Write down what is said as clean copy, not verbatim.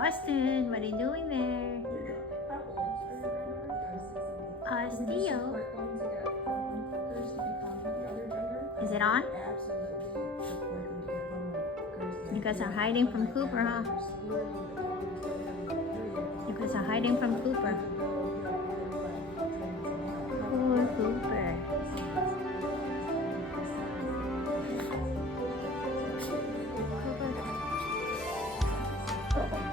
Austin, what are you doing there? Osteo. Is it on? You guys are hiding from Cooper, huh? You guys are hiding from Cooper. Poor Cooper. Cooper.